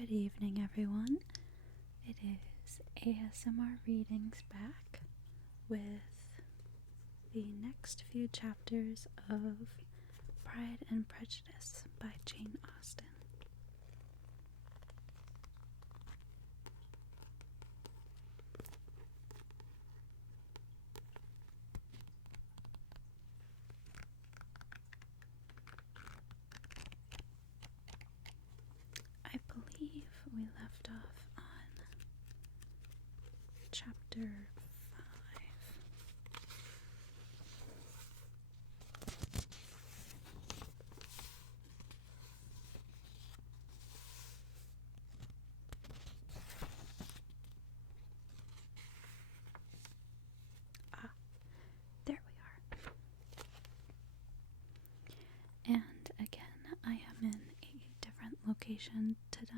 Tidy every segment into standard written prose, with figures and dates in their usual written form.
Good evening, everyone. It is ASMR Readings back with the next few chapters of Pride and Prejudice by Jane Austen. I believe we left off on chapter 5. There we are. And again, I am in a different location today.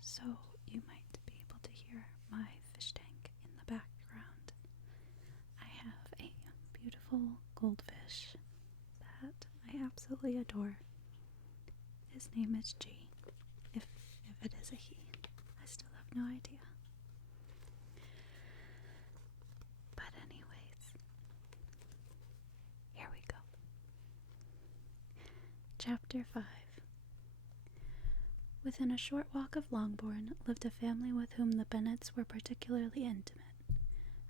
So you might be able to hear my fish tank in the background. I have a beautiful goldfish that I absolutely adore. His name is G. If it is a he. I still have no idea. But anyways, here we go. Chapter 5. Within a short walk of Longbourn lived a family with whom the Bennets were particularly intimate.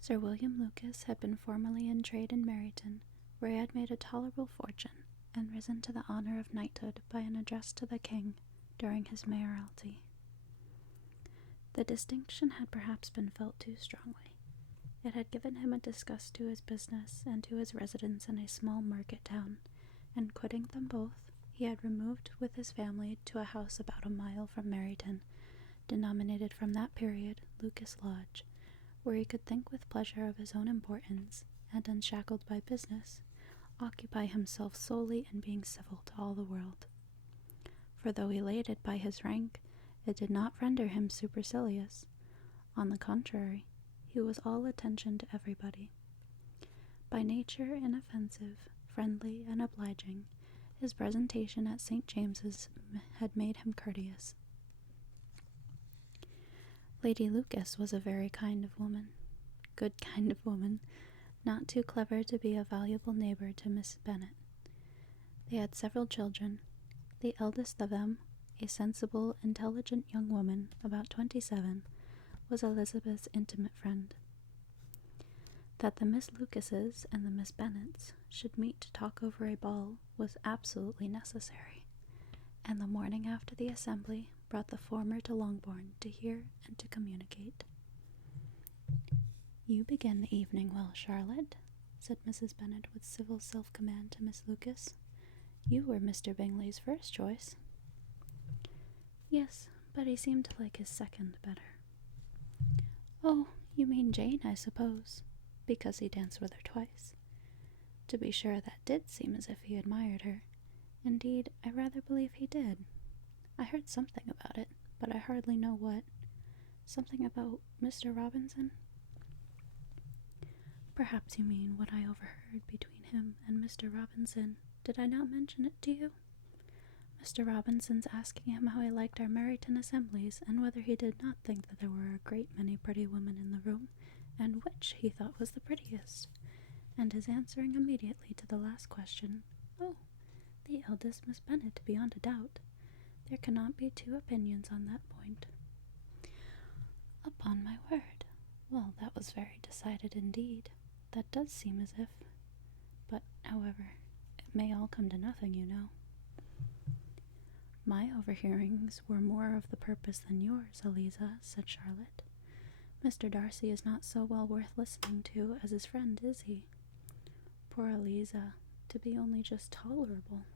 Sir William Lucas had been formerly in trade in Meryton, where he had made a tolerable fortune, and risen to the honour of knighthood by an address to the king during his mayoralty. The distinction had perhaps been felt too strongly. It had given him a disgust to his business and to his residence in a small market town, and quitting them both, he had removed with his family to a house about a mile from Meryton, denominated from that period Lucas Lodge, where he could think with pleasure of his own importance, and, unshackled by business, occupy himself solely in being civil to all the world. For though elated by his rank, it did not render him supercilious. On the contrary, he was all attention to everybody. By nature inoffensive, friendly, and obliging, his presentation at St. James's had made him courteous. Lady Lucas was a very kind of woman, good kind of woman, not too clever to be a valuable neighbour to Miss Bennet. They had several children. The eldest of them, a sensible, intelligent young woman, about 27, was Elizabeth's intimate friend. That the Miss Lucases and the Miss Bennets should meet to talk over a ball was absolutely necessary, and the morning after the assembly brought the former to Longbourn to hear and to communicate. "You begin the evening well, Charlotte," said Mrs. Bennet with civil self-command to Miss Lucas. "You were Mr. Bingley's first choice." "Yes, but he seemed to like his second better." "Oh, you mean Jane, I suppose, because he danced with her twice. To be sure, that did seem as if he admired her. Indeed, I rather believe he did. I heard something about it, but I hardly know what. Something about Mr. Robinson?" "Perhaps you mean what I overheard between him and Mr. Robinson. Did I not mention it to you? Mr. Robinson's asking him how he liked our Meryton assemblies, and whether he did not think that there were a great many pretty women in the room, and which he thought was the prettiest, and his answering immediately to the last question, 'Oh, the eldest Miss Bennet, beyond a doubt. There cannot be two opinions on that point.'" "Upon my word. Well, that was very decided indeed. That does seem as if... But, however, it may all come to nothing, you know." "My overhearings were more of the purpose than yours, Eliza," said Charlotte. "Mr. Darcy is not so well worth listening to as his friend, is he? Poor Eliza, to be only just tolerable."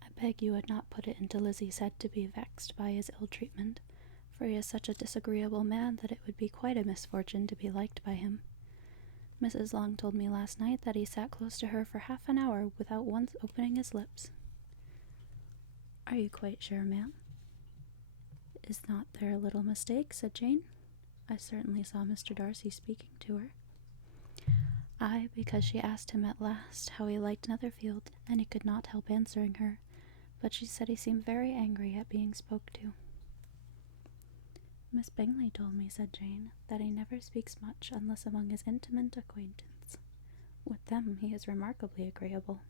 "I beg you would not put it into Lizzie's head to be vexed by his ill-treatment, for he is such a disagreeable man that it would be quite a misfortune to be liked by him. Mrs. Long told me last night that he sat close to her for half an hour without once opening his lips." "Are you quite sure, ma'am?" "Is not there a little mistake?" said Jane. "I certainly saw Mr. Darcy speaking to her." "Aye, because she asked him at last how he liked Netherfield, and he could not help answering her, but she said he seemed very angry at being spoke to. Miss Bingley told me, said Jane, that he never speaks much unless among his intimate acquaintance. With them he is remarkably agreeable.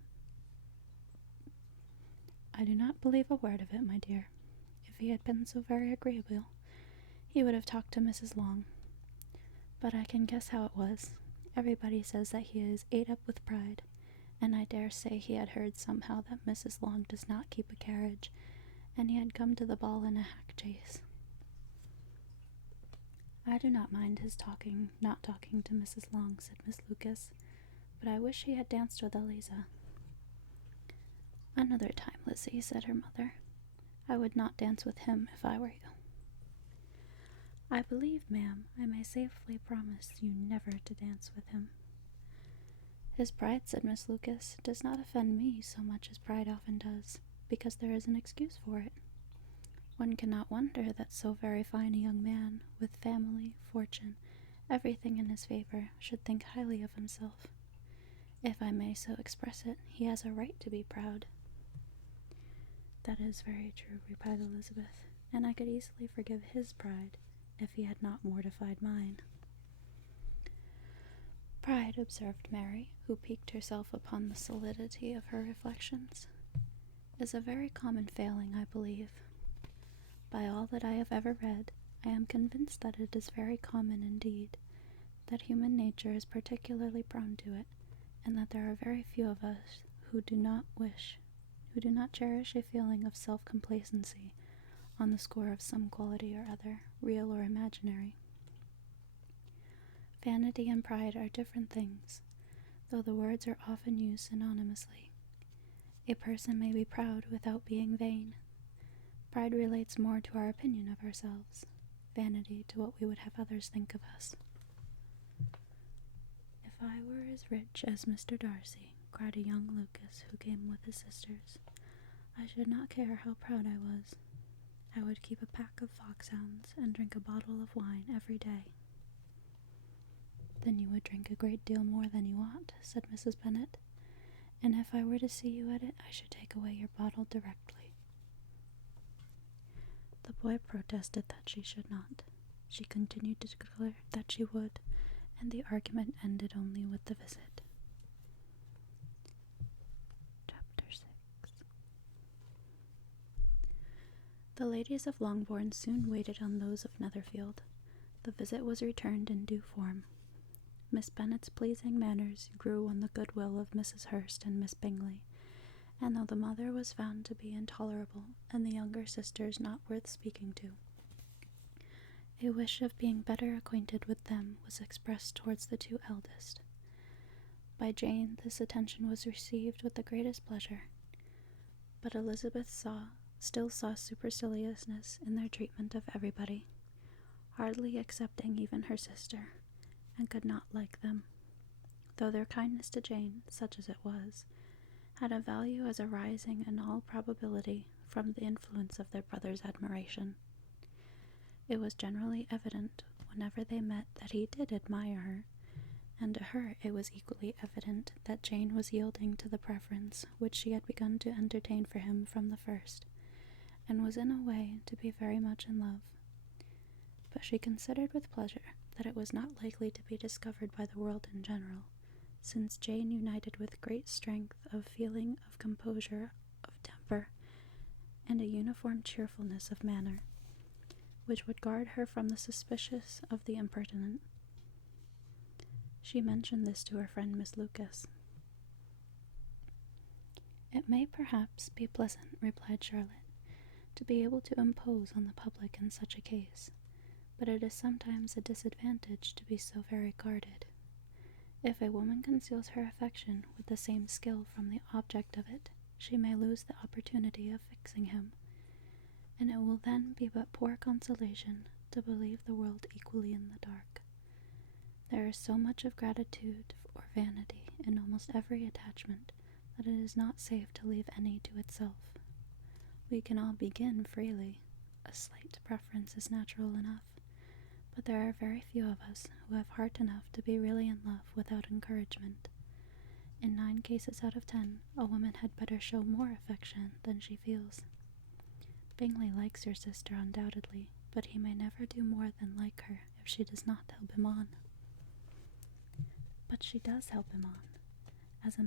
I do not believe a word of it, my dear. If he had been so very agreeable, he would have talked to Mrs. Long. But I can guess how it was. Everybody says that he is ate up with pride, and I dare say he had heard somehow that Mrs. Long does not keep a carriage, and he had come to the ball in a hack chaise. I do not mind his not talking to Mrs. Long, said Miss Lucas, but I wish he had danced with Eliza. Another time, Lizzie, said her mother. I would not dance with him if I were you. I believe, ma'am, I may safely promise you never to dance with him. His pride, said Miss Lucas, does not offend me so much as pride often does, because there is an excuse for it. One cannot wonder that so very fine a young man, with family, fortune, everything in his favor, should think highly of himself. If I may so express it, he has a right to be proud. That is very true, replied Elizabeth, and I could easily forgive his pride, if he had not mortified mine. Pride, observed Mary, who piqued herself upon the solidity of her reflections, is a very common failing, I believe. By all that I have ever read, I am convinced that it is very common indeed, that human nature is particularly prone to it, and that there are very few of us who do not cherish a feeling of self-complacency on the score of some quality or other, real or imaginary. Vanity and pride are different things, though the words are often used synonymously. A person may be proud without being vain. Pride relates more to our opinion of ourselves, vanity to what we would have others think of us. If I were as rich as Mr. Darcy, cried a young Lucas who came with his sisters, I should not care how proud I was. I would keep a pack of foxhounds and drink a bottle of wine every day. Then you would drink a great deal more than you ought, said Mrs. Bennet, and if I were to see you at it, I should take away your bottle directly. The boy protested that she should not. She continued to declare that she would, and the argument ended only with the visit. Chapter 6. The ladies of Longbourn soon waited on those of Netherfield. The visit was returned in due form. Miss Bennet's pleasing manners grew on the goodwill of Mrs. Hurst and Miss Bingley, and though the mother was found to be intolerable, and the younger sisters not worth speaking to, a wish of being better acquainted with them was expressed towards the two eldest. By Jane this attention was received with the greatest pleasure, but Elizabeth still saw superciliousness in their treatment of everybody, hardly excepting even her sister, and could not like them, though their kindness to Jane, such as it was, had a value as arising in all probability from the influence of their brother's admiration. It was generally evident whenever they met that he did admire her, and to her it was equally evident that Jane was yielding to the preference which she had begun to entertain for him from the first, and was in a way to be very much in love. But she considered with pleasure that it was not likely to be discovered by the world in general, since Jane united with great strength of feeling, of composure, of temper, and a uniform cheerfulness of manner, which would guard her from the suspicious of the impertinent. She mentioned this to her friend Miss Lucas. It may perhaps be pleasant, replied Charlotte, to be able to impose on the public in such a case, but it is sometimes a disadvantage to be so very guarded. If a woman conceals her affection with the same skill from the object of it, she may lose the opportunity of fixing him, and it will then be but poor consolation to believe the world equally in the dark. There is so much of gratitude or vanity in almost every attachment that it is not safe to leave any to itself. We can all begin freely. A slight preference is natural enough, but there are very few of us who have heart enough to be really in love without encouragement, In 9 cases out of 10, a woman had better show more affection than she feels. Bingley likes your sister undoubtedly, but he may never do more than like her if she does not help him on. But she does help him on, as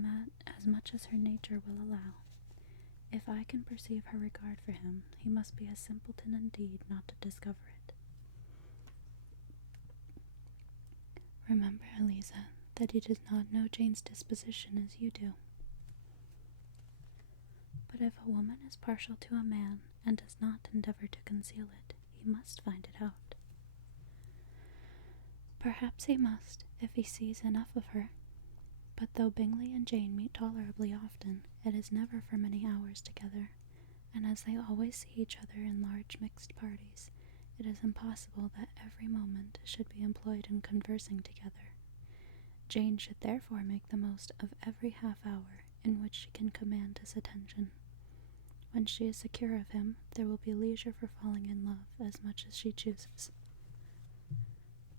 much as her nature will allow. If I can perceive her regard for him, he must be a simpleton indeed not to discover it. Remember, Eliza, that he does not know Jane's disposition as you do. But if a woman is partial to a man and does not endeavor to conceal it, he must find it out. Perhaps he must, if he sees enough of her. But though Bingley and Jane meet tolerably often, it is never for many hours together, and as they always see each other in large mixed parties, it is impossible that every moment should be employed in conversing together. Jane should therefore make the most of every half-hour in which she can command his attention. When she is secure of him, there will be leisure for falling in love as much as she chooses.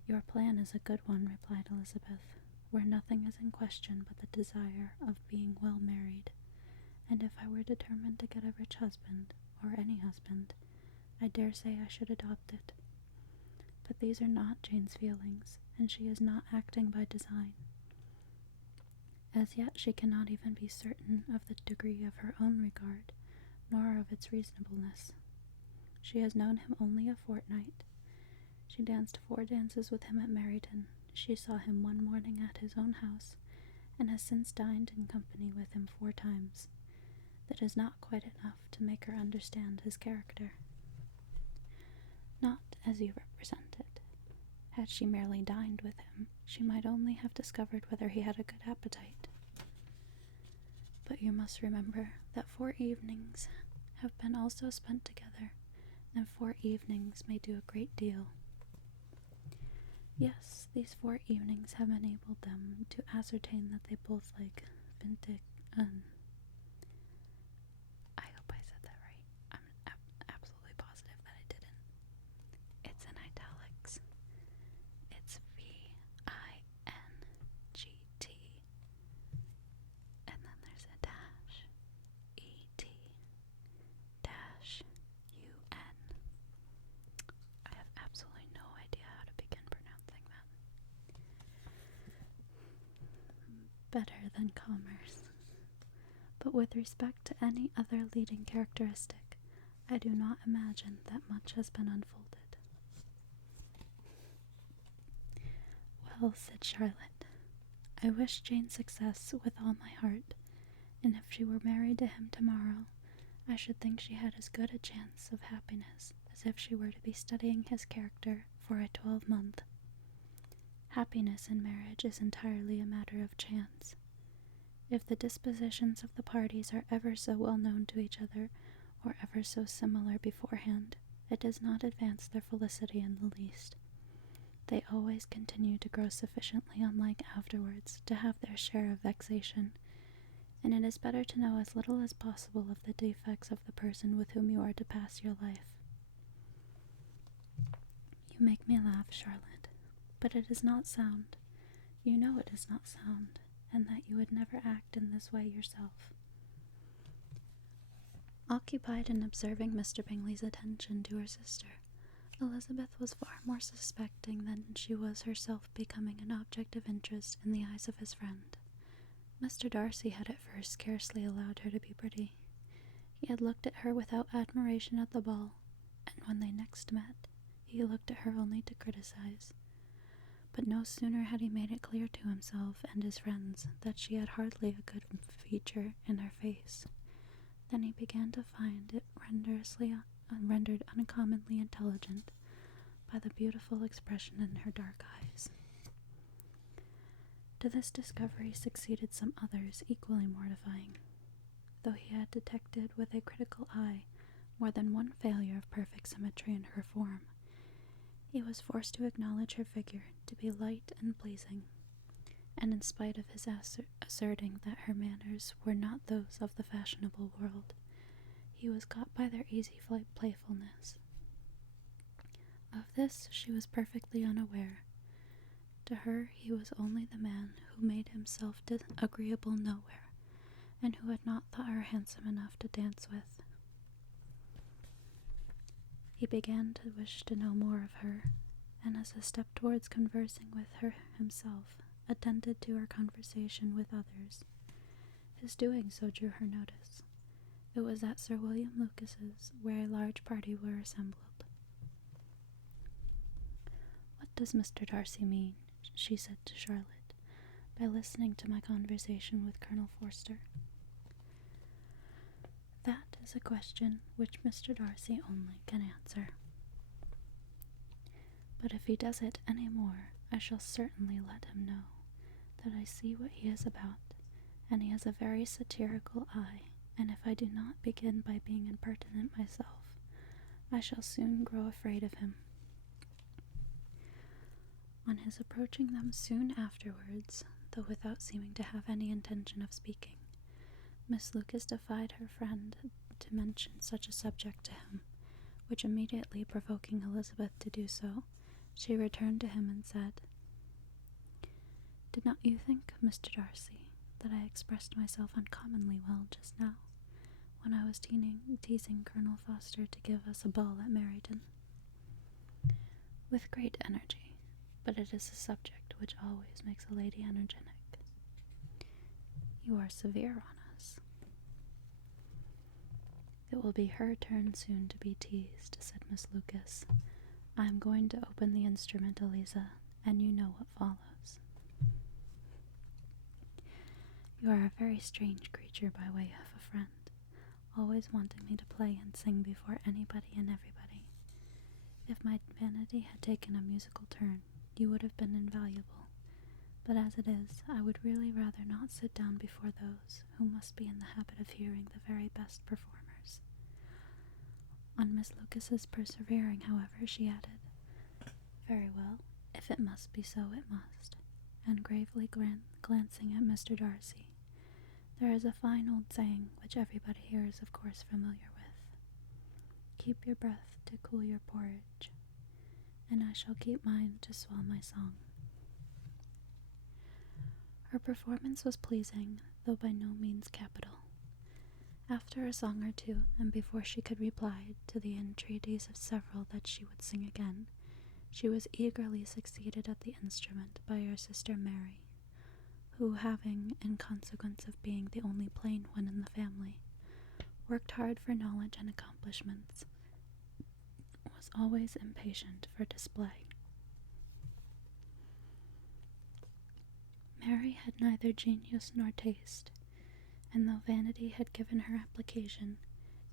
Your plan is a good one, replied Elizabeth, where nothing is in question but the desire of being well married, and if I were determined to get a rich husband, or any husband, I dare say I should adopt it. But these are not Jane's feelings, and she is not acting by design. As yet she cannot even be certain of the degree of her own regard, nor of its reasonableness. She has known him only a fortnight. She danced 4 dances with him at Meryton. She saw him one morning at his own house, and has since dined in company with him 4 times. That is not quite enough to make her understand his character. Not as you represent it. Had she merely dined with him, she might only have discovered whether he had a good appetite. But you must remember that 4 evenings have been also spent together, and 4 evenings may do a great deal. Yes, these 4 evenings have enabled them to ascertain that they both like I hope I said that right. I'm absolutely positive that I didn't. It's in italics. It's VINGT, and then there's a dash, ET-UN. I have absolutely no idea how to begin pronouncing that. Better than commerce. But with respect to any other leading characteristic, I do not imagine that much has been unfolded. Well, said Charlotte, I wish Jane success with all my heart, and if she were married to him tomorrow, I should think she had as good a chance of happiness as if she were to be studying his character for a 12-month. Happiness in marriage is entirely a matter of chance. If the dispositions of the parties are ever so well known to each other, or ever so similar beforehand, it does not advance their felicity in the least. They always continue to grow sufficiently unlike afterwards to have their share of vexation, and it is better to know as little as possible of the defects of the person with whom you are to pass your life. You make me laugh, Charlotte, but it is not sound. You know it is not sound, and that you would never act in this way yourself. Occupied in observing Mr. Bingley's attention to her sister, Elizabeth was far more suspecting than she was herself becoming an object of interest in the eyes of his friend. Mr. Darcy had at first scarcely allowed her to be pretty. He had looked at her without admiration at the ball, and when they next met, he looked at her only to criticize. But no sooner had he made it clear to himself and his friends that she had hardly a good feature in her face, than he began to find it rendered uncommonly intelligent by the beautiful expression in her dark eyes. To this discovery succeeded some others equally mortifying, though he had detected with a critical eye more than one failure of perfect symmetry in her form. He was forced to acknowledge her figure to be light and pleasing, and in spite of his asserting that her manners were not those of the fashionable world, he was caught by their easy playfulness. Of this she was perfectly unaware, To her he was only the man who made himself agreeable nowhere, and who had not thought her handsome enough to dance with. He began to wish to know more of her, and as a step towards conversing with her himself, attended to her conversation with others. His doing so drew her notice. It was at Sir William Lucas's, where a large party were assembled. "What does Mr. Darcy mean," she said to Charlotte, "by listening to my conversation with Colonel Forster?" "That is a question which Mr. Darcy only can answer. But if he does it any more, I shall certainly let him know that I see what he is about, and he has a very satirical eye, and if I do not begin by being impertinent myself, I shall soon grow afraid of him." On his approaching them soon afterwards, though without seeming to have any intention of speaking, Miss Lucas defied her friend to mention such a subject to him, which immediately provoking Elizabeth to do so, she returned to him and said, "Did not you think, Mr. Darcy, that I expressed myself uncommonly well just now, when I was teasing Colonel Forster to give us a ball at Meryton?" "With great energy, but it is a subject which always makes a lady energetic." "You are severe on us." "It will be her turn soon to be teased," said Miss Lucas. "I am going to open the instrument, Eliza, and you know what follows." "You are a very strange creature by way of a friend, always wanting me to play and sing before anybody and everybody. If my vanity had taken a musical turn, you would have been invaluable, but as it is, I would really rather not sit down before those who must be in the habit of hearing the very best performers." On Miss Lucas's persevering, however, she added, "Very well, if it must be so, it must," and gravely glancing at Mr. Darcy, "There is a fine old saying, which everybody here is of course familiar with, 'Keep your breath to cool your porridge,' and I shall keep mine to swell my song." Her performance was pleasing, though by no means capital. After a song or two, and before she could reply to the entreaties of several that she would sing again, she was eagerly succeeded at the instrument by her sister Mary, who, having, in consequence of being the only plain one in the family, worked hard for knowledge and accomplishments, was always impatient for display. Mary had neither genius nor taste, and though vanity had given her application,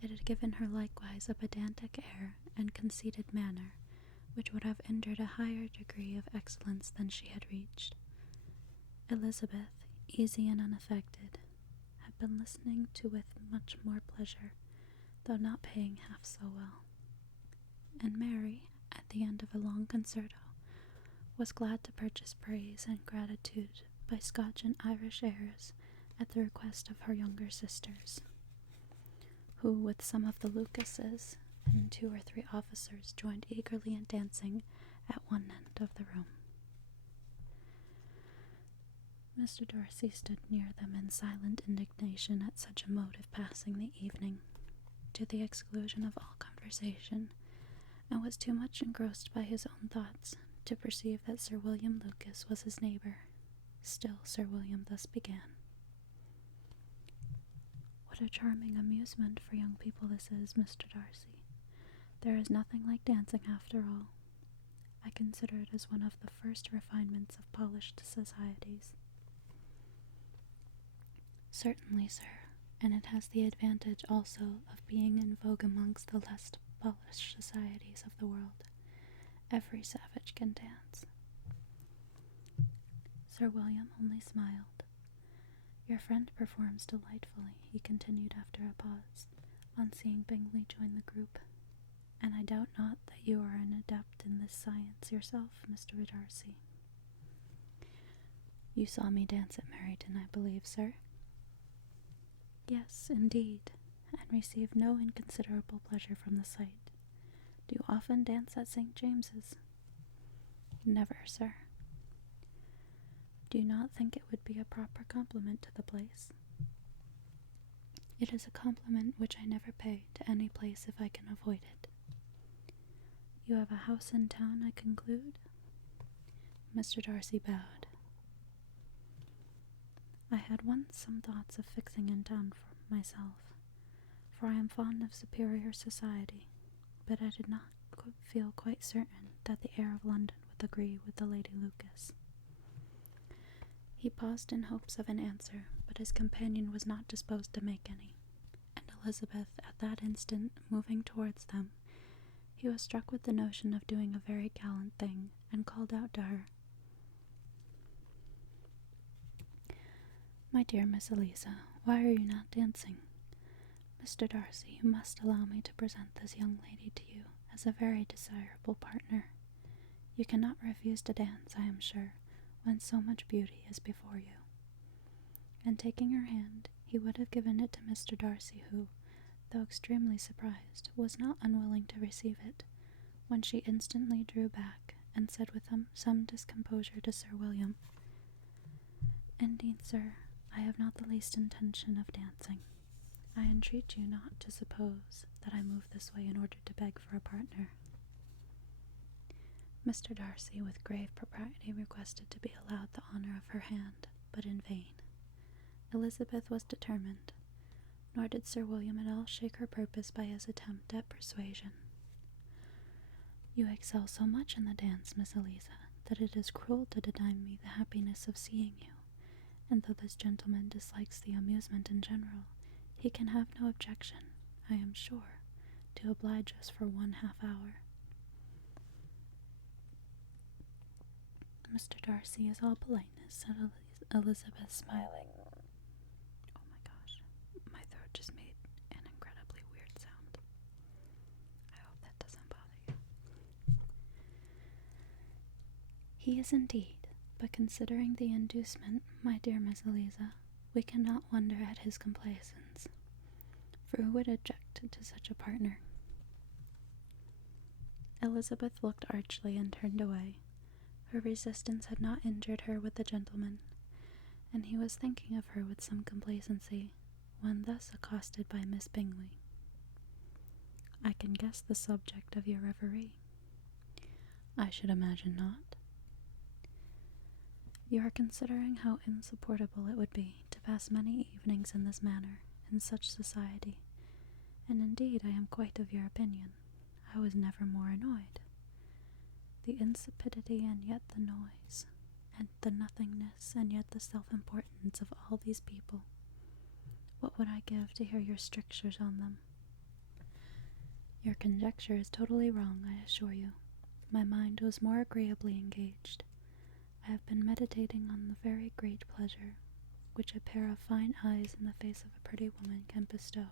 it had given her likewise a pedantic air and conceited manner, which would have injured a higher degree of excellence than she had reached. Elizabeth, easy and unaffected, had been listening to with much more pleasure, though not paying half so well, and Mary, at the end of a long concerto, was glad to purchase praise and gratitude by Scotch and Irish airs at the request of her younger sisters, who, with some of the Lucases and 2 or 3 officers, joined eagerly in dancing at one end of the room. Mr. Darcy stood near them in silent indignation at such a mode of passing the evening, to the exclusion of all conversation, and was too much engrossed by his own thoughts to perceive that Sir William Lucas was his neighbour. Still Sir William thus began. "What a charming amusement for young people this is, Mr. Darcy. There is nothing like dancing after all. I consider it as one of the first refinements of polished societies." "Certainly, sir, and it has the advantage also of being in vogue amongst the less polished societies of the world. Every savage can dance." Sir William only smiled. "Your friend performs delightfully," he continued after a pause, on seeing Bingley join the group, "and I doubt not that you are an adept in this science yourself, Mr. Darcy." "You saw me dance at Meryton, I believe, sir?" "Yes, indeed, and received no inconsiderable pleasure from the sight. Do you often dance at St. James's?" "Never, sir." Do you not think it would be a proper compliment to the place? It is a compliment which I never pay to any place if I can avoid it. You have a house in town, I conclude? Mr. Darcy bowed. I had once some thoughts of fixing in town for myself, for I am fond of superior society, but I did not feel quite certain that the air of London would agree with the Lady Lucas. He paused in hopes of an answer, but his companion was not disposed to make any, and Elizabeth, at that instant, moving towards them, he was struck with the notion of doing a very gallant thing, and called out to her, "My dear Miss Eliza, why are you not dancing? Mr. Darcy, you must allow me to present this young lady to you as a very desirable partner. You cannot refuse to dance, I am sure, when so much beauty is before you." And taking her hand, he would have given it to Mr. Darcy, who, though extremely surprised, was not unwilling to receive it, when she instantly drew back, and said with some discomposure to Sir William, "Indeed, sir, I have not the least intention of dancing. I entreat you not to suppose that I move this way in order to beg for a partner." Mr. Darcy, with grave propriety, requested to be allowed the honour of her hand, but in vain. Elizabeth was determined, nor did Sir William at all shake her purpose by his attempt at persuasion. "You excel so much in the dance, Miss Eliza, that it is cruel to deny me the happiness of seeing you, and though this gentleman dislikes the amusement in general, he can have no objection, I am sure, to oblige us for 1/2 hour. Mr. Darcy is all politeness," said Elizabeth, smiling. Oh my gosh, my throat just made an incredibly weird sound. I hope that doesn't bother you. "He is indeed, but considering the inducement, my dear Miss Eliza, we cannot wonder at his complaisance, for who would object to such a partner?" Elizabeth looked archly and turned away. Her resistance had not injured her with the gentleman, and he was thinking of her with some complacency, when thus accosted by Miss Bingley. "I can guess the subject of your reverie." "I should imagine not." "You are considering how insupportable it would be to pass many evenings in this manner, in such society, and indeed I am quite of your opinion. I was never more annoyed. The insipidity and yet the noise, and the nothingness and yet the self-importance of all these people. What would I give to hear your strictures on them?" "Your conjecture is totally wrong, I assure you. My mind was more agreeably engaged. I have been meditating on the very great pleasure which a pair of fine eyes in the face of a pretty woman can bestow."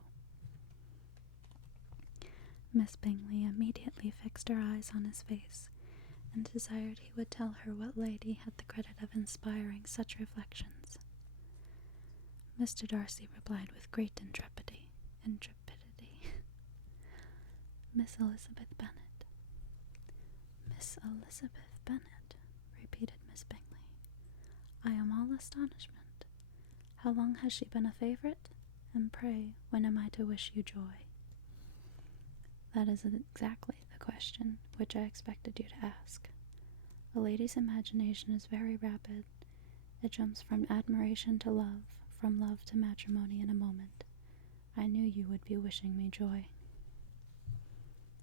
Miss Bingley immediately fixed her eyes on his face, and desired he would tell her what lady had the credit of inspiring such reflections. Mr. Darcy replied with great intrepidity, "Miss Elizabeth Bennet." "Miss Elizabeth Bennet," repeated Miss Bingley. "I am all astonishment. How long has she been a favourite? And pray, when am I to wish you joy?" "That is exactly the question which I expected you to ask. A lady's imagination is very rapid. It jumps from admiration to love, from love to matrimony in a moment. I knew you would be wishing me joy."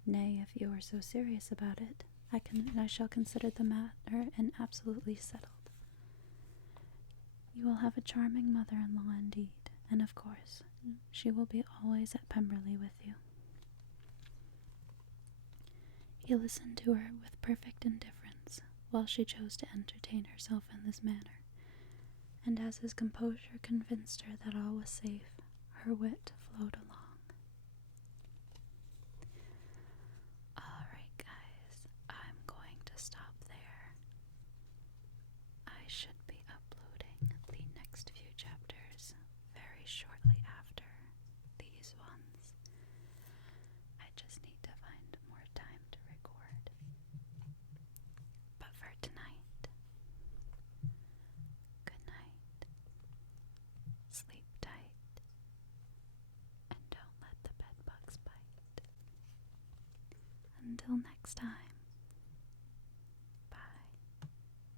"Nay, if you are so serious about it, I shall consider the matter absolutely settled. You will have a charming mother-in-law indeed, and of course she will be always at Pemberley with you." He listened to her with perfect indifference, while she chose to entertain herself in this manner, and as his composure convinced her that all was safe, her wit flowed along. Alright guys, I'm going to stop there. I should be uploading the next few chapters very shortly after these ones. I just need to find more time to record. But for tonight, until next time.